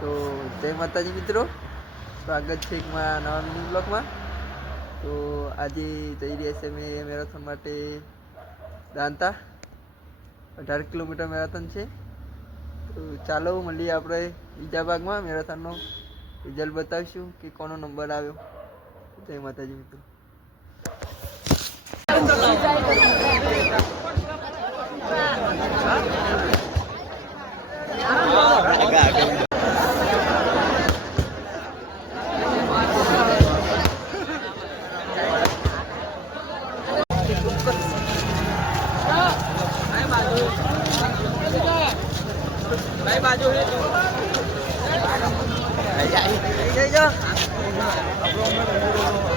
તો જય માતાજી મિત્રો, સ્વાગત છે એક મારા નવા મિની બ્લોગમાં. તો આજે જઈ રહ્યા છે અમે મેરેથોન માટે દાંતા. 18 કિલોમીટર મેરેથોન છે. તો ચાલો મળીએ આપણે બીજા ભાગમાં. મેરેથોનનો રિઝલ્ટ બતાવીશું કે કોનો નંબર આવ્યો. જય માતાજી મિત્રો.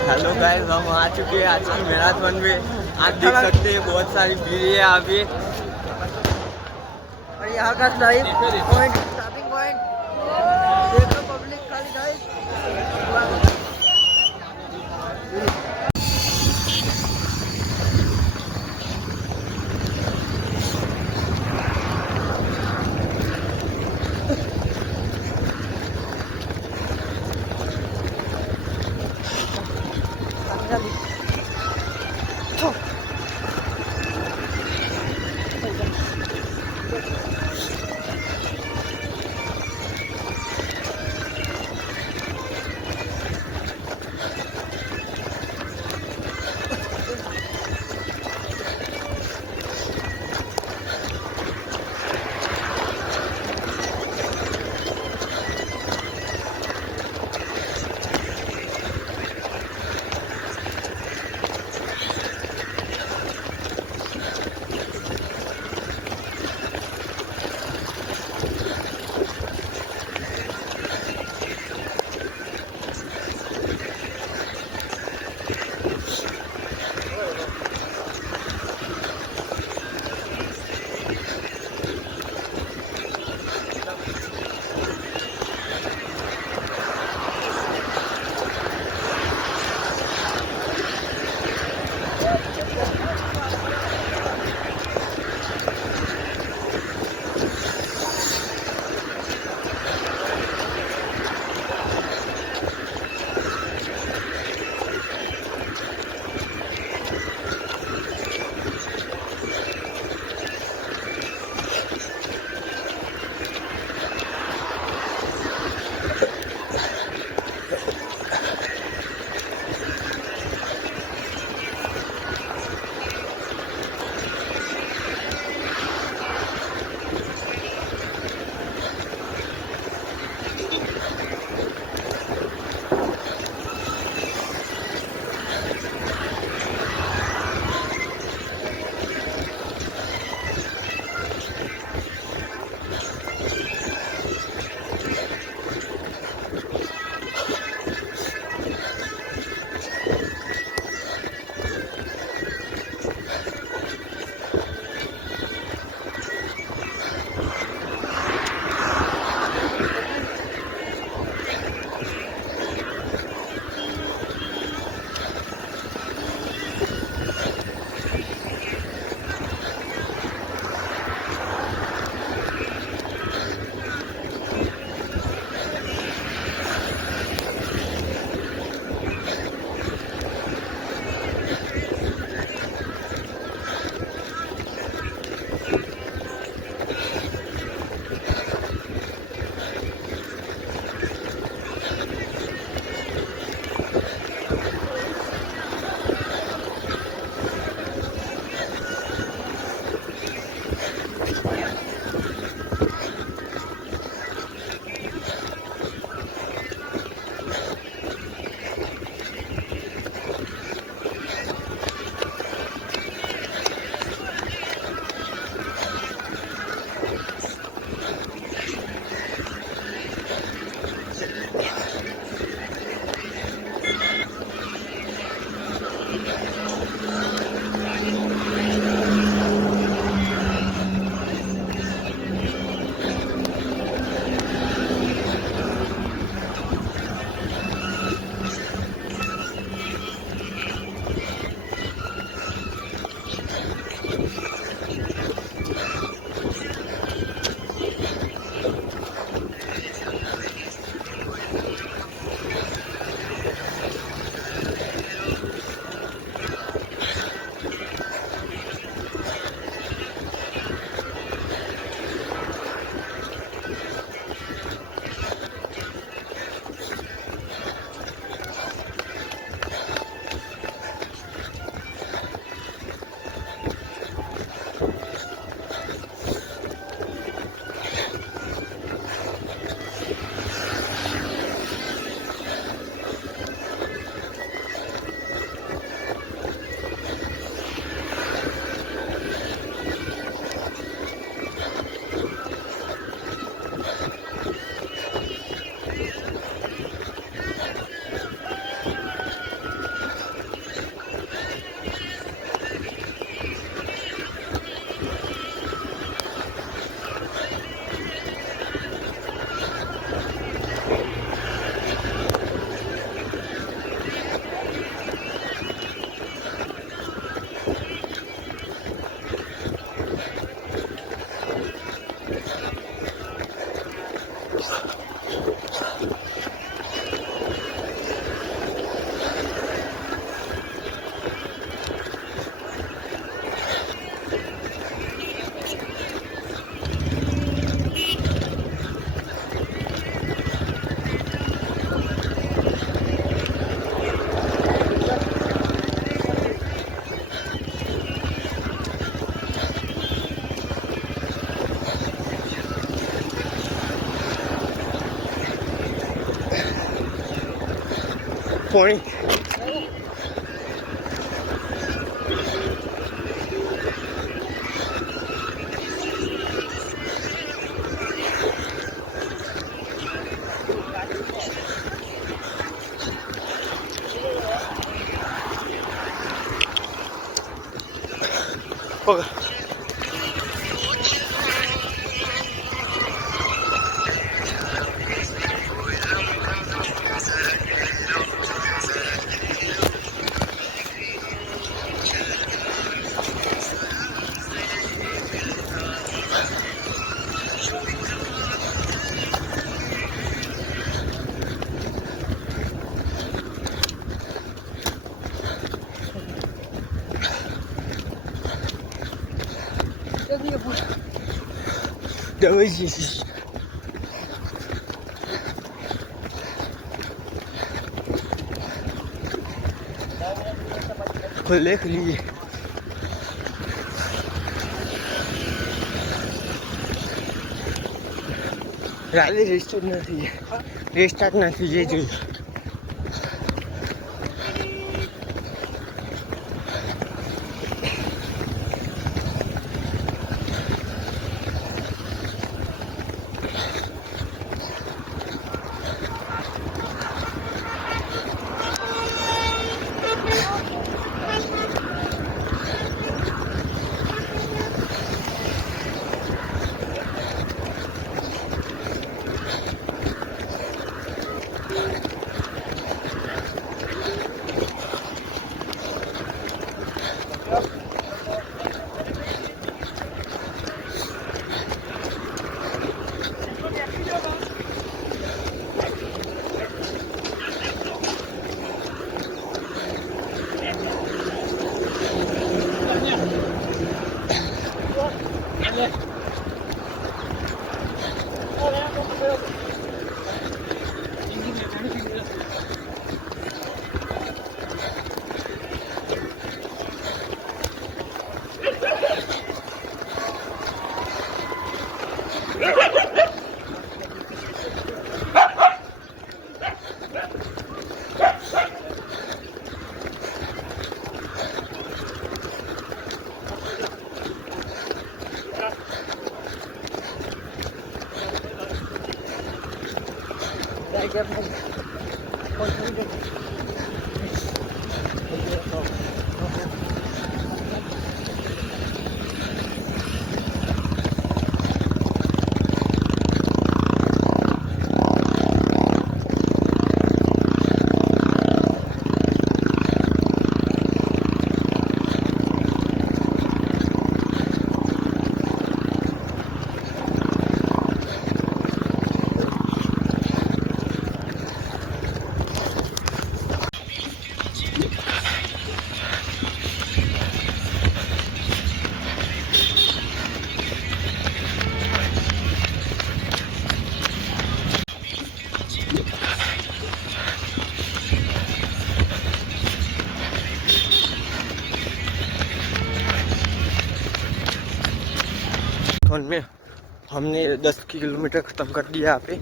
हेलो गाइस, हम आ चुके हैं आज की मैराथन में। आप देख सकते हैं बहुत सारी भीड़ है यहाँ पे। और यहाँ का ड्राइव पॉइंट, स्टार्टिंग पॉइंट देख लो, पब्लिक खाली गाइस। પોણી પકડ. Давай здесь. Поехали. રાતે રેસ્ટાર્ટ નથી જે જોયું. में हमने 10 किलोमीटर खत्म कर दिया यहाँ पे.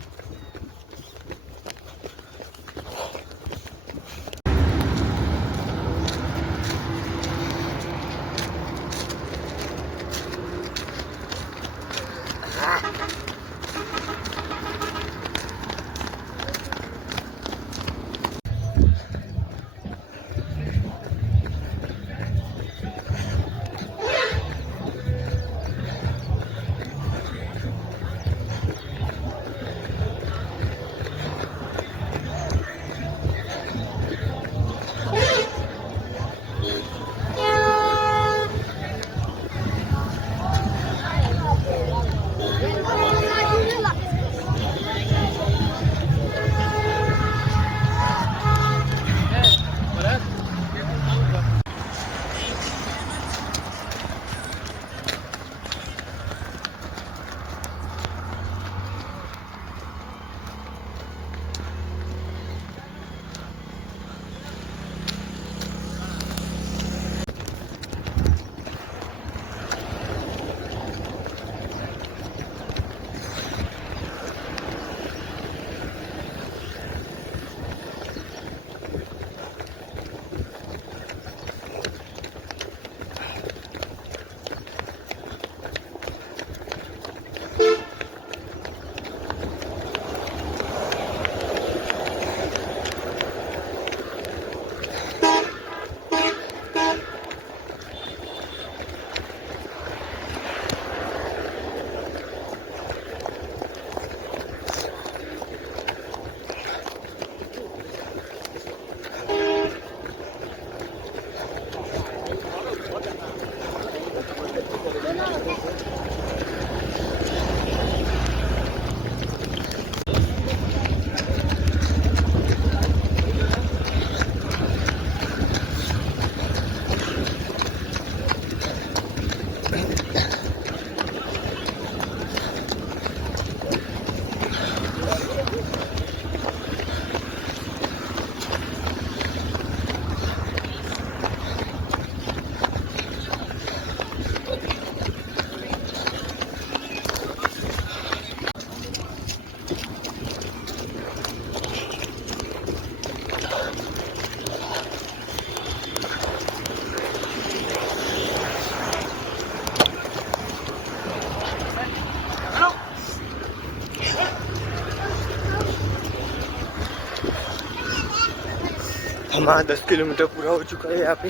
हमारा 10 किलोमीटर पूरा हो चुका है। यहाँ पे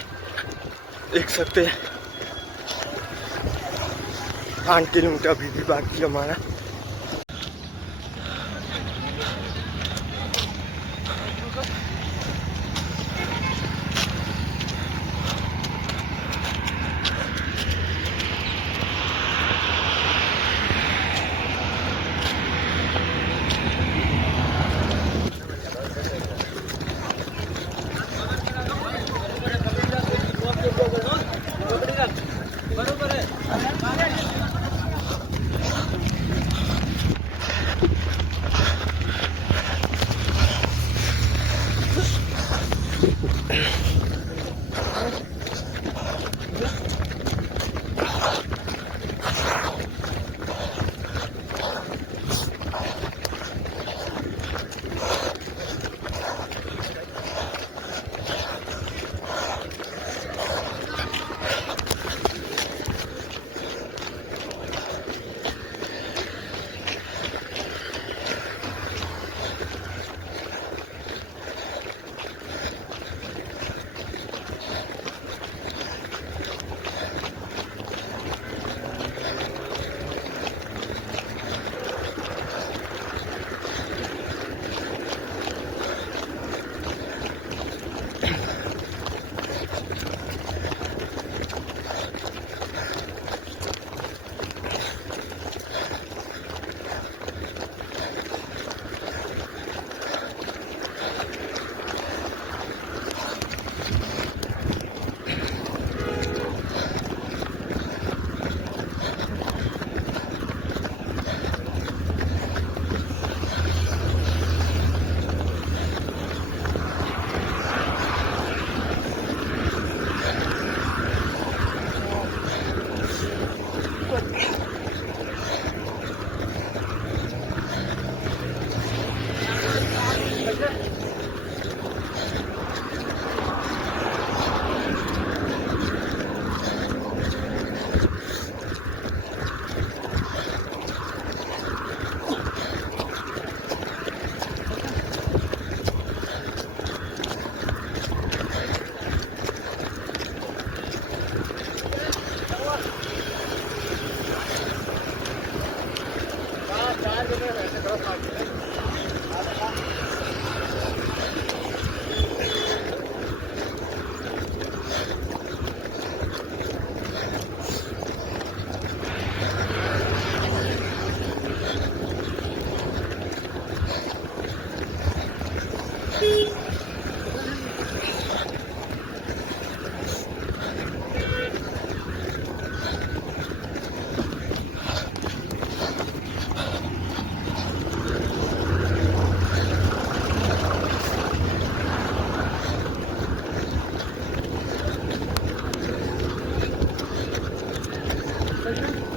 देख सकते हैं 8 किलोमीटर अभी भी बाकी है हमारा।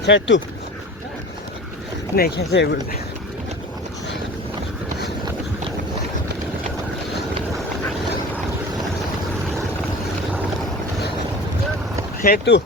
है तू नहीं कैसे बोल है तू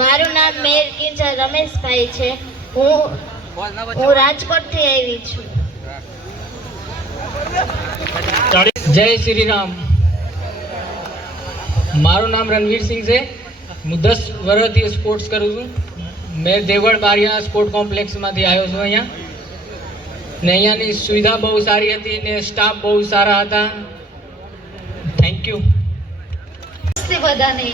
મારું નામ મેર કિંજલ રમેશભાઈ છે. હું રાજકોટથી આવી છું. જય શ્રી રામ. મારું નામ રણવીર સિંહ છે. હું 10 વર્ષથી સ્પોર્ટ્સ કરું છું. મેં દેવગઢ બારિયા સ્પોર્ટ કોમ્પ્લેક્સમાંથી આવ્યો છું અહીંયા ને અહીંયાની સુવિધા બહુ સારી હતી ને સ્ટાફ બહુ સારા હતા. Thank you. નમસ્તે બધાને.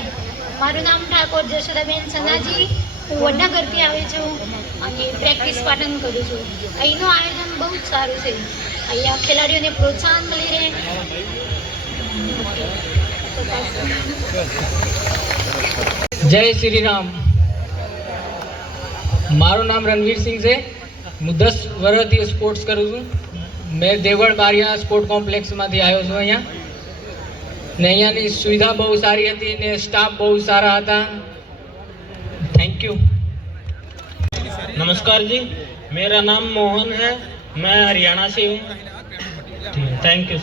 મારું નામ ઠાકોર જશોદાબેન સનાજી. હું વડનગરથી આવી છું અને પ્રેક્ટિસ પાટણ કરું છું. અહીંનું આયોજન બહુ જ સારું છે. અહીંયા ખેલાડીઓને પ્રોત્સાહન મળી રહે. જય શ્રી રામ. મારું નામ રણવીર સિંહ છે. હું 10 વર્ષથી સ્પોર્ટ્સ કરું છું. મેં દેવગઢ બારિયા સ્પોર્ટ કોમ્પ્લેક્સમાંથી આવ્યો છું અહીંયા ને અહીંયાની સુવિધા બહુ સારી હતી ને સ્ટાફ બહુ સારા હતા. Thank you. नमस्कार जी, मेरा नाम मोहन है, मैं हरियाणा से हूँ. Thank you.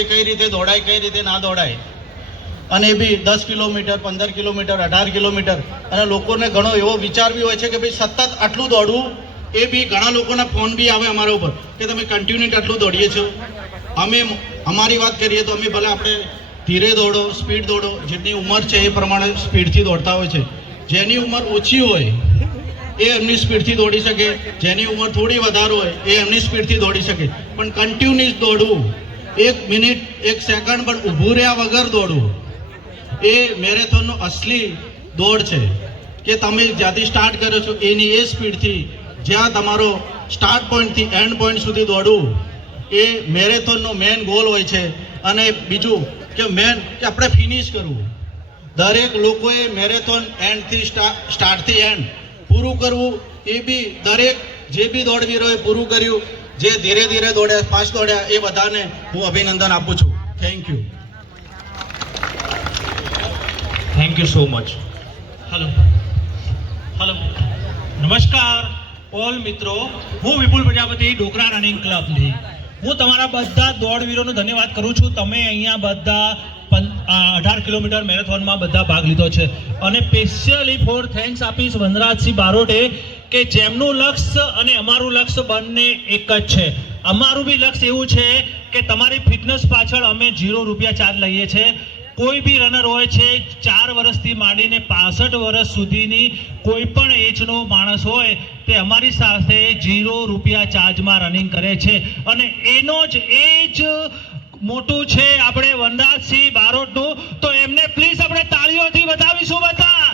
એ કઈ રીતે દોડાય કઈ રીતે ના દોડાય અને એ બી 10 કિલોમીટર 15 કિલોમીટર 18 કિલોમીટર અને લોકોને ઘણો એવો વિચાર બી હોય છે કે ભાઈ સતત આટલું દોડવું. એ બી ઘણા લોકોના ફોન બી આવે અમારા ઉપર કે તમે કન્ટિન્યુઅસ આટલું દોડીએ છો. અમે અમારી વાત કરીએ તો અમે ભલે આપણે ધીરે દોડો સ્પીડ દોડો જેટલી ઉંમર છે એ પ્રમાણે સ્પીડથી દોડતા હોય છે. જેની ઉંમર ઓછી હોય એ એમની સ્પીડથી દોડી શકે, જેની ઉંમર થોડી વધારે હોય એ એમની સ્પીડથી દોડી શકે. પણ કન્ટિન્યુઅસ દોડવું, 1 મિનિટ 1 સેકન્ડ પણ ઊભું રહ્યા વગર દોડવું એ મેરેથોનનો અસલી દોડ છે. કે તમે જ્યાંથી સ્ટાર્ટ કર્યો છો એની એ સ્પીડથી જ્યાં તમારો સ્ટાર્ટ પોઈન્ટથી એન્ડ પોઈન્ટ સુધી દોડવું એ મેરેથોનનો મેન ગોલ હોય છે. અને બીજું કે મેન કે આપણે ફિનિશ કરવું. દરેક લોકોએ મેરેથોન એન્ડથી સ્ટાર્ટથી એન્ડ પૂરું કરવું. એ બી દરેક જે બી દોડવીરોએ પૂરું કર્યું, જે ધીરે ધીરે દોડ્યા ફાસ્ટ દોડ્યા એ બધાને હું અભિનંદન આપું છું. Thank you. Thank you so much. Hello hello नमस्कार ઓલ મિત્રો, હું વિપુલ પ્રજાપતિ ડોકરા રનિંગ ક્લબથી. હું તમારા બધા દોડવીરોનો ધન્યવાદ કરું છું. તમે અહીંયા બધા 18 કિલોમીટર મેરેથોનમાં બધા ભાગ લીધો છે અને સ્પેશિયલી ફોર થેન્ક્સ આપીશ વનરાજસિંહ બારોટે કે જેમનું લક્ષ્ય અને અમારું લક્ષ્ય બંને એક જ છે. અમારું બી લક્ષ્ય એવું છે કે તમારી ફિટનેસ પાછળ અમે 0 રૂપિયા ચાર્જ લઈએ છીએ. કોઈ બી રનર હોય છે 4 વર્ષથી માંડીને 65 વર્ષ સુધીની કોઈ પણ એજનો માણસ હોય તે અમારી સાથે 0 રૂપિયા ચાર્જમાં રનિંગ કરે છે અને એનો જ એ જ મોટું છે આપણે વનરાજસિંહ બારોટનું. તો એમને પ્લીઝ આપણે તાળીઓથી વધાવીશું બધા.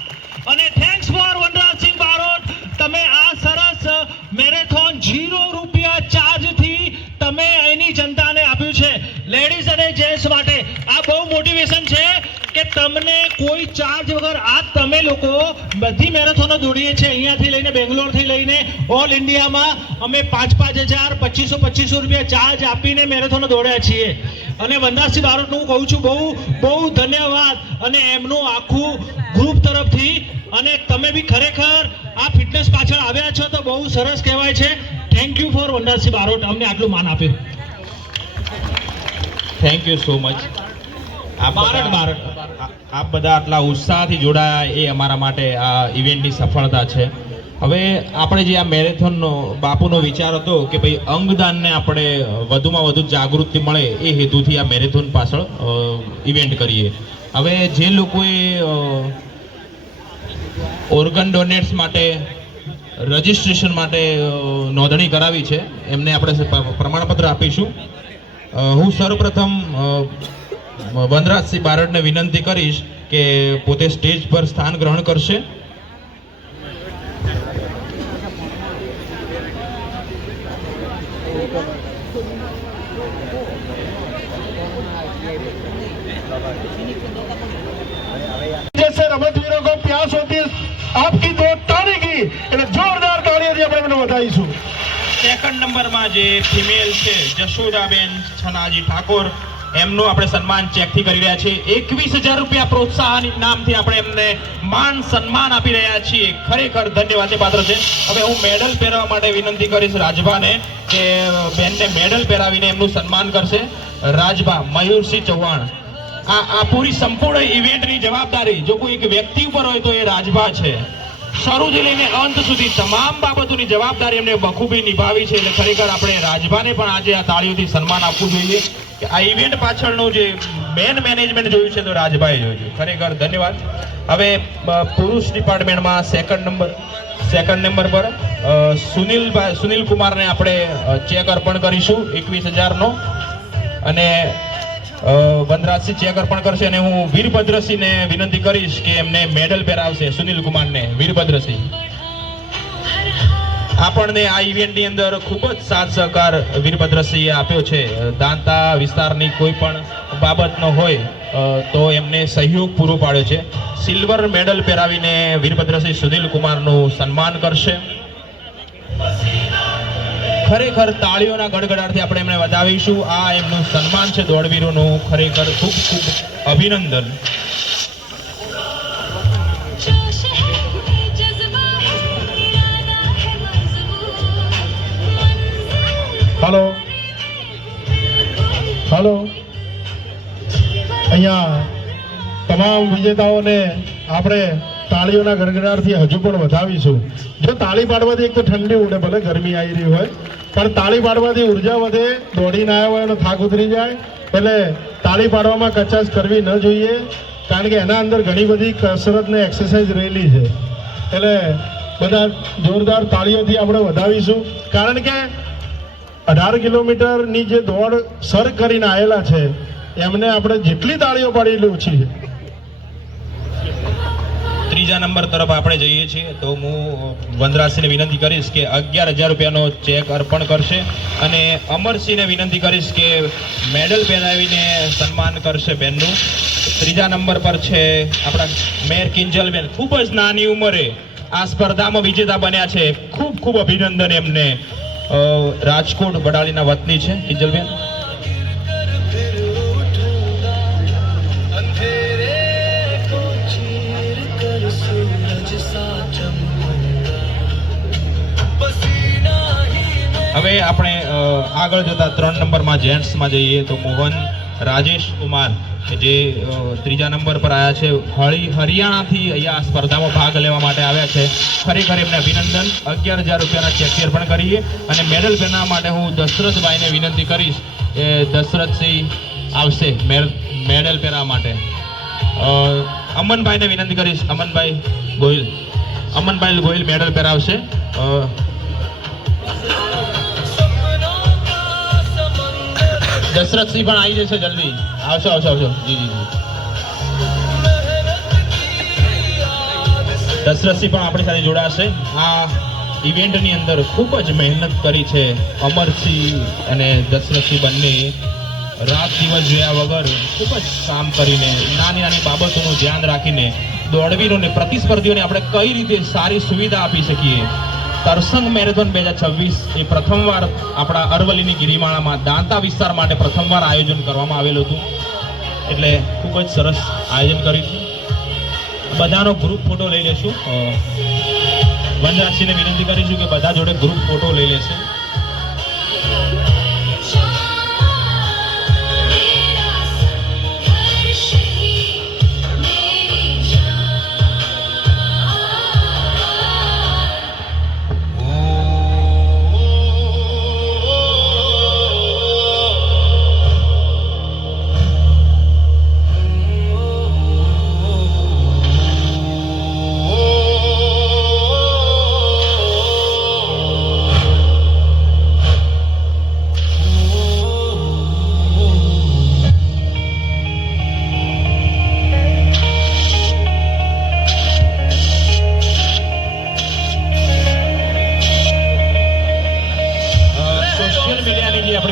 અને થેન્ક્સ ફોર વનરાજસિંહ બારોટ. તમે આ સરસ મેરેથોન 0 રૂપિયા ચાર્જથી તમે અહીંની જનતાને આપ્યું છે. લેડીઝ અને જેન્ટ્સ માટે આ બહુ મોટિવેશન છે કે તમને કોઈ ચાર્જ વગર આ તમે લોકો બધી મેરેથોનો દોડીએ છીએ અહીંયાથી લઈને બેંગ્લોરથી લઈને ઓલ ઇન્ડિયામાં અમે 5,000 2500 રૂપિયા ચાર્જ આપીને મેરેથોનો દોડ્યા છીએ. અને વનરાજસિંહ બારોટનું હું કહું છું બહુ બહુ ધન્યવાદ અને એમનું આખું ગ્રુપ તરફથી. અને તમે બી ખરેખર આ ફિટનેસ પાછળ આવ્યા છો તો બહુ સરસ કહેવાય છે. Thank you for Vanrajsinh Barot, અમને આટલું માન આપ્યું. Thank you so much. આપ બધા આટલા ઉત્સાહથી જોડાયા એ અમારા માટે આ ઇવેન્ટની સફળતા છે. હવે આપણે જે આ મેરેથોનનો બાપુનો વિચાર હતો કે ભાઈ અંગદાનને આપણે વધુમાં વધુ જાગૃતિ મળે એ હેતુથી આ મેરેથોન પાછળ ઇવેન્ટ કરીએ. હવે જે લોકોએ ઓર્ગન ડોનેટ્સ માટે રજિસ્ટ્રેશન માટે નોંધણી કરાવી છે એમને આપણે પ્રમાણપત્ર આપીશું. હું સર્વપ્રથમ વનરાજસિંહ બારોટને વિનંતી કરીશ કે પોતે સ્ટેજ પર સ્થાન ગ્રહણ કરશે. जैसे रमतवीरों को प्यास होती है आपकी दौड़ ताने की એટલે જોરદાર તાળીઓથી આપણે વધાવીશું. સેકન્ડ નંબરમાં જે ફિમેલ છે જશોદાબેન છનાજી ઠાકોર, એમનું આપણે સન્માન ચેકથી કરી રહ્યા છીએ. 21,000 રૂપિયા પ્રોત્સાહન ઇનામથી આપણે એમને માન સન્માન આપી રહ્યા છીએ. ખરેખર ધન્યવાદને પાત્ર છે. હવે હું મેડલ પહેરવા માટે વિનંતી કરીશ રાજભાને કે બેનને મેડલ પહેરાવીને એમનું સન્માન કરશે. રાજભા મયુરસિંહ ચૌહાણ. આ પૂરી સંપૂર્ણ ઇવેન્ટની જવાબદારી જો કોઈ એક વ્યક્તિ ઉપર હોય તો એ રાજભા છે. શરૂથી લઈને અંત સુધી તમામ બાબતોની જવાબદારી એમને બખૂબી નિભાવી છે. એટલે ખરેખર આપણે રાજભાને પણ આજે આ તાળીઓથી સન્માન આપવું જોઈએ કે આ ઇવેન્ટ પાછળનું જે મેન મેનેજમેન્ટ જોયું છે તો રાજભાઈએ જોયું છે. ખરેખર ધન્યવાદ. હવે પુરુષ ડિપાર્ટમેન્ટમાં સેકન્ડ નંબર પર સુનિલ કુમારને આપણે ચેક અર્પણ કરીશું 21,000નો અને વનરાજસિંહ ચેક અર્પણ કરશે અને હું વીરભદ્રસિંહને વિનંતી કરીશ કે એમને મેડલ પહેરાવશે. સુનિલ કુમારને વીરભદ્રસિંહ આપણને આ ઇવેન્ટની અંદર ખૂબ જ સાથ સહકાર વીરભદ્રસિંહે આપ્યો છે. દાંતા વિસ્તારની કોઈ પણ બાબતનો હોય તો એમને સહયોગ પૂરો પાડ્યો છે. સિલ્વર મેડલ પહેરાવીને વીરભદ્રસિંહ સુનિલ કુમારનું સન્માન કરશે. ખરેખર તાળીઓના ગડગડાટથી આપણે એમને વધાવીશું. આ એમનું સન્માન છે દોડવીરોનું. ખરેખર ખૂબ ખૂબ અભિનંદન. હાલો અહીંયા તમામ વિજેતાઓને આપણે તાળીઓના ગડગડાટથી હજુ પણ વધાવીશું. જો તાળી પાડવાથી એક તો ઠંડી ઉડે, ભલે ગરમી આવી રહી હોય, પણ તાળી પાડવાથી ઉર્જા વધે. દોડીને આવ્યા હોય એનો થાક ઉતરી જાય. એટલે તાળી પાડવામાં કચાશ કરવી ન જોઈએ, કારણ કે એના અંદર ઘણી બધી કસરત ને એક્સરસાઇઝ રહેલી છે. એટલે બધા જોરદાર તાળીઓથી આપણે વધાવીશું, કારણ કે 18 કિલોમીટરની જે દોડ સર કરીને આવેલા છે એમને આપણે જેટલી તાળીઓ પાડી એટલી ઓછી છે. ત્રીજા નંબર તરફ આપણે જઈએ છીએ તો હું વનરાજસિંહને વિનંતી કરીશ કે 11,000 રૂપિયાનો ચેક અર્પણ કરશે અને અમરસિંહને વિનંતી કરીશ કે મેડલ પહેરાવીને સન્માન કરશે બેનનું. ત્રીજા નંબર પર છે આપણા મેયર કિંજલબેન. ખૂબ જ નાની ઉંમરે આ સ્પર્ધામાં વિજેતા બન્યા છે. ખૂબ ખૂબ અભિનંદન એમને. રાજકોટ વડાલીના વતની છે કિંજલબેન. હવે આપણે આગળ જતા 3 નંબરમાં જેન્ટ્સમાં જઈએ તો મોહન રાજેશ કુમાર જે ત્રીજા નંબર પર આવ્યા છે. હરિયાણાથી અહીંયા આ સ્પર્ધામાં ભાગ લેવા માટે આવ્યા છે. ખરેખર એમને અભિનંદન. 11,000 રૂપિયાના ચેક અર્પણ કરીએ અને મેડલ પહેરવા માટે હું દશરથભાઈને વિનંતી કરીશ કે દશરથસિંહ આવશે મેડલ પહેરવા માટે. અમનભાઈને વિનંતી કરીશ. અમનભાઈ ગોહિલ મેડલ પહેરાવશે. દશરથસિંહ પણ આવી જશે જલ્દી. આવશો જી. દશરથસિંહ પણ આપણી સાથે જોડાશે. આ ઇવેન્ટની અંદર ખૂબ જ મહેનત કરી છે અમરસિંહ અને દશરથસિંહ બંને. રાત દિવસ જોયા વગર ખૂબ જ કામ કરીને નાની બાબતોનું ધ્યાન રાખીને દોડવીરોને પ્રતિસ્પર્ધીઓને આપણે કઈ રીતે સારી સુવિધા આપી શકીએ. તરસંગ મેરેથોન 2026 એ પ્રથમવાર આપણા અરવલ્લીની ગિરિમાળામાં દાંતા વિસ્તાર માટે પ્રથમવાર આયોજન કરવામાં આવેલું હતું. એટલે ખૂબ જ સરસ આયોજન કર્યું હતું. બધાનો ગ્રુપ ફોટો લઈ લેશું. વનરાજસિંહને વિનંતી કરીશું કે બધા જોડે ગ્રુપ ફોટો લઈ લેશે.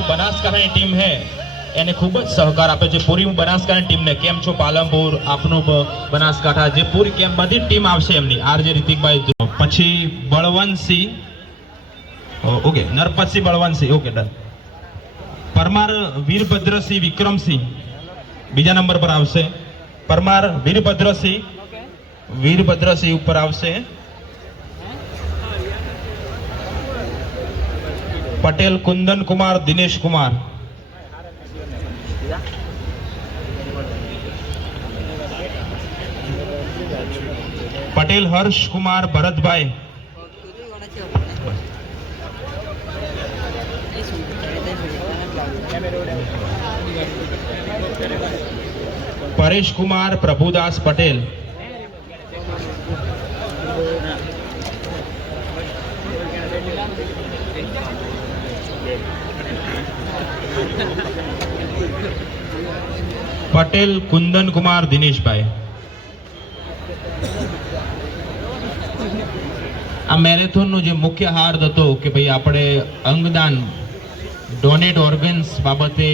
બનાસકાંઠાની ટીમ હે એને ખૂબ જ સહકાર આપે છે. પૂરી બનાસકાંઠાની ટીમને કેમ છો પાલનપુર, આપનું બનાસકાંઠા જે પૂરી કેમ બધી ટીમ આવશે એમની. આરજે રિતિકભાઈ, પછી Balwantsinh, okay Narpatsinh Balwantsinh, okay done. Parmar Virbhadrasinh Vikramsinh બીજા નંબર પર આવશે. પરમાર વીરભદ્રસિંહ ઉપર આવશે. પટેલ કુંદન કુમાર, દિનેશ કુમાર. પટેલ હર્ષ કુમાર ભરતભાઈ, પરેશ કુમાર પ્રભુદાસ પટેલ, પટેલ કુંદન કુમાર દિનેશભાઈ. આ મેરેથોનનો જે મુખ્ય હાર્દ હતો કે ભાઈ આપણે અંગદાન ડોનેટ ઓર્ગન્સ બાબતે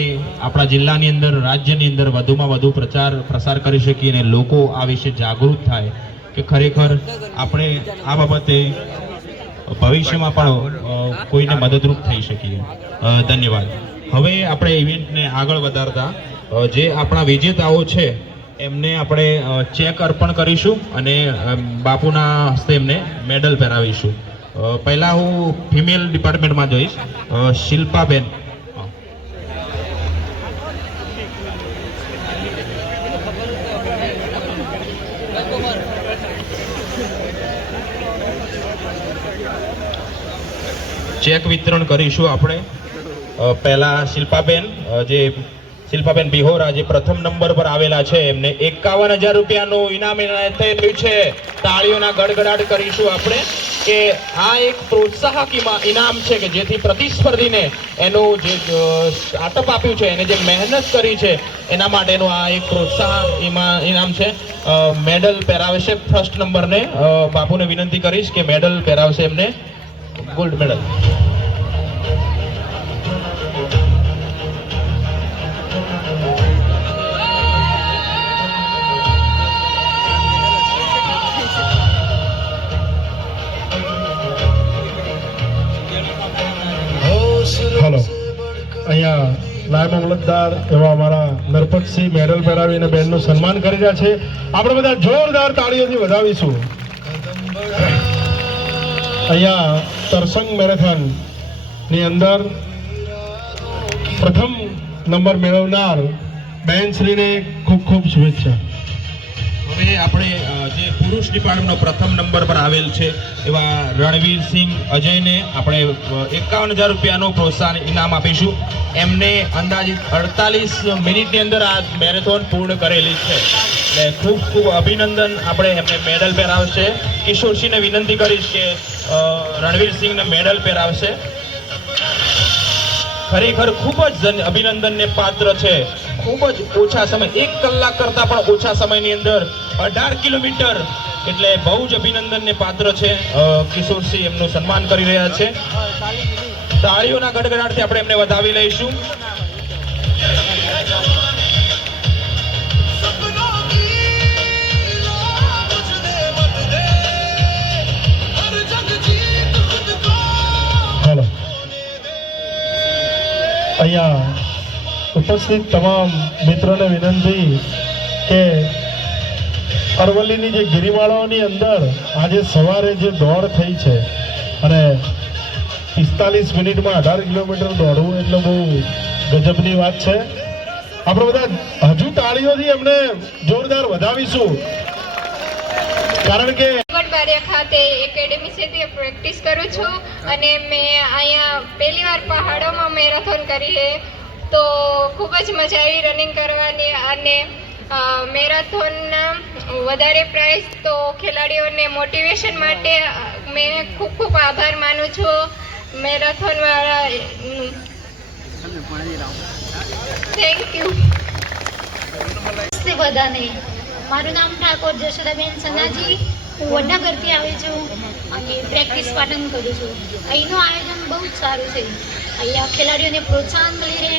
આપણા જિલ્લાની અંદર રાજ્યની અંદર વધુમાં વધુ પ્રસાર કરી શકીએ અને લોકો આ વિશે જાગૃત થાય કે ખરેખર આપણે આ બાબતે ભવિષ્યમાં પણ કોઈને મદદરૂપ થઈ શકીએ. ધન્યવાદ. હવે આપણે ઇવેન્ટને આગળ વધારતા જે આપણા વિજેતાઓ છે એમને આપણે ચેક અર્પણ કરીશું અને બાપુના હસ્તે એમને મેડલ પહેરાવીશું. પહેલા હું ફિમેલ ડિપાર્ટમેન્ટમાં જઈશ. શિલ્પાબેન. ચેક વિતરણ કરીશું આપણે. પહેલા શિલ્પાબેન શિલ્પાબેન બિહોરા જે પ્રથમ નંબર પર આવેલા છે એમને 51,000 રૂપિયાનું ઇનામ એનાયત થયેલું છે. તાળીઓના ગડગડાટ કરીશું આપણે કે આ એક પ્રોત્સાહક ઇનામ છે કે જેથી પ્રતિસ્પર્ધીને એનું જે સ્ટાર્ટઅપ આપ્યું છે એને જે મહેનત કરી છે એના માટેનું આ એક પ્રોત્સાહક ઇનામ છે. મેડલ પહેરાવશે ફર્સ્ટ નંબરને. બાપુને વિનંતી કરીશ કે મેડલ પહેરાવશે એમને ગોલ્ડ મેડલ. હલો, અહીંયા નાયબ મામલતદાર એવા અમારા નરપતસિંહ મેડલ પહેરાવીને બેનનું સન્માન કરી રહ્યા છે. આપણે બધા જોરદાર તાળીઓથી વધાવીશું. અહીંયા તરસંગ મેરેથોન ની અંદર પ્રથમ નંબર મેળવનાર બેનશ્રીને ખૂબ ખૂબ શુભેચ્છા. હવે આપણે જે પુરુષ ડિપાર્ટમેન્ટનો પ્રથમ નંબર પર આવેલ છે એવા રણવીરસિંહ અજયને આપણે 51,000 રૂપિયાનું પ્રોત્સાહન ઇનામ આપીશું. એમને અંદાજિત 48 મિનિટની અંદર આ મેરેથોન પૂર્ણ કરેલી છે એટલે ખૂબ ખૂબ અભિનંદન. આપણે એમને મેડલ પહેરાવશે. કિશોરસિંહને વિનંતી કરીશ કે રણવીરસિંહને મેડલ પહેરાવશે. ખરેખર ખૂબ જ અભિનંદનને પાત્ર છે. ખૂબ જ ઓછા સમય, 1 કલાક કરતા પણ ઓછા સમયની અંદર 18 કિલોમીટર એટલે બહુ જ અભિનંદનને પાત્ર છે. કિશોરસિંહ એમનું સન્માન કરી રહ્યા છે. તાળીઓના ગડગડાટથી આપણે એમને વધાવી લઈશું. હલો, અહીંયા ઉપસ્થિત તમામ મિત્રોને વિનંતી કે અરવલ્લીની જે ગિરિમાળાઓની અંદર આજે સવારે જે દોડ થઈ છે અને 45 મિનિટમાં 18 કિલોમીટર દોડવું એટલે બહુ ગજબની વાત છે. આપણે બધા હજુ તાળીઓથી એમને જોરદાર વધાવીશું કારણ કે બારિયા ખાતે એકેડેમી છે તે પ્રેક્ટિસ કરું છું અને મેં અહીંયા પહેલી વાર પહાડોમાં મેરેથોન કરી છે તો ખૂબ જ મજા આવી રનિંગ કરવાની અને મેરેથોનના વધારે પ્રાઇઝ તો ખેલાડીઓને મોટિવેશન માટે મેં ખૂબ ખૂબ આભાર માનું છું મેરેથોનવાળા. Thank you. બધાને મારું નામ ઠાકોર જશોદાબેન સનાજી. હું વડનગરથી આવી છું અને પ્રેક્ટિસ પાટણ કરું છું. અહીંનું આયોજન બહુ જ સારું છે. અહીંયા ખેલાડીઓને પ્રોત્સાહન મળી રહે.